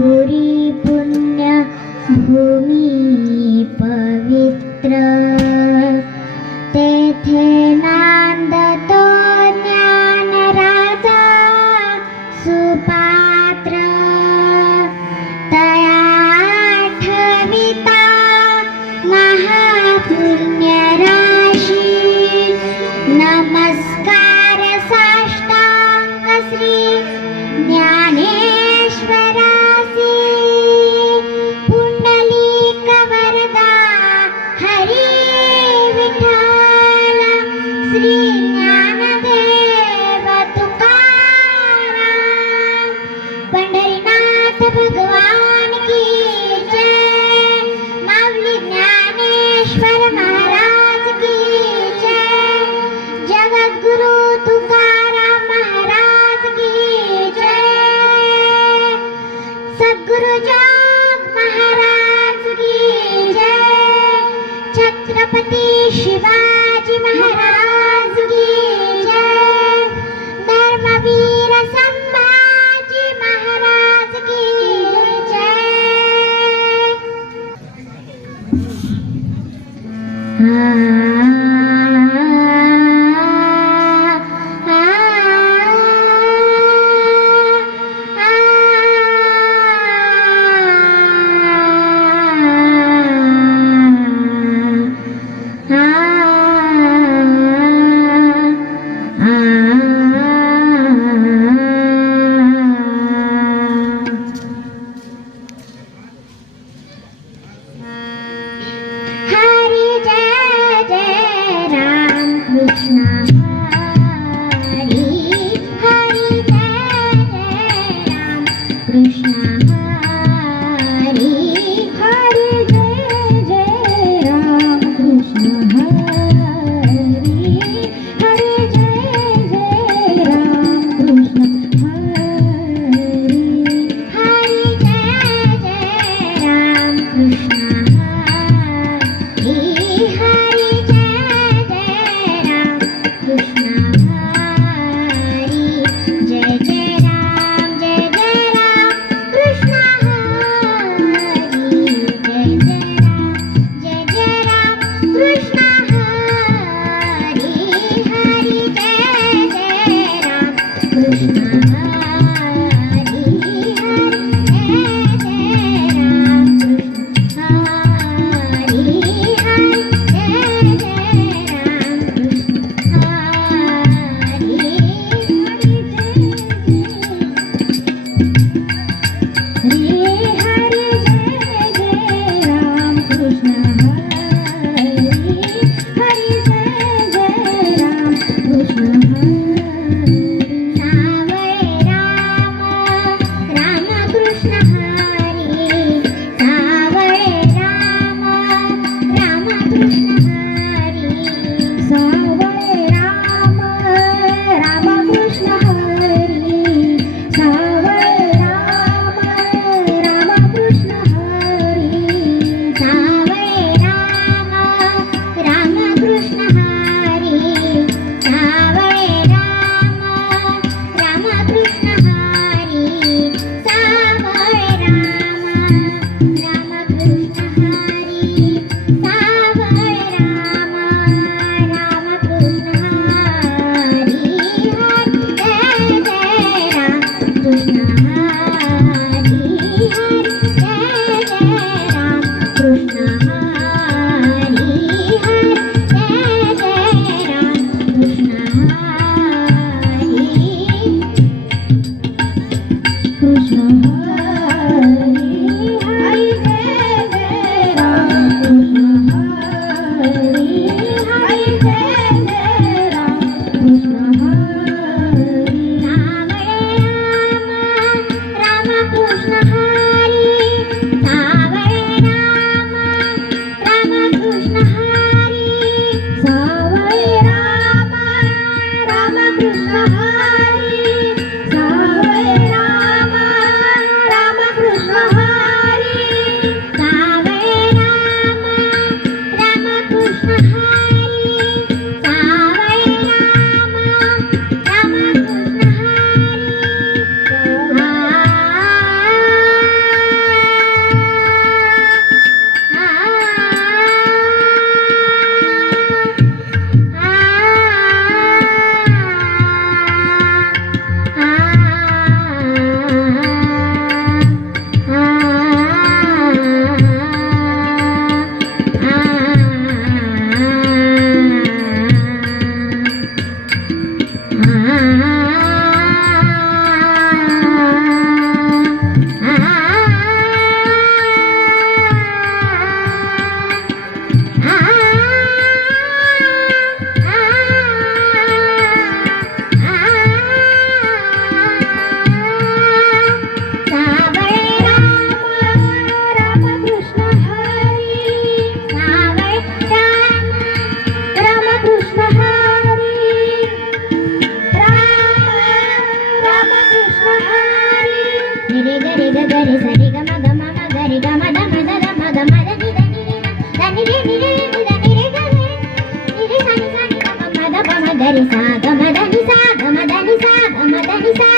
Por isso Thank you. 女大さ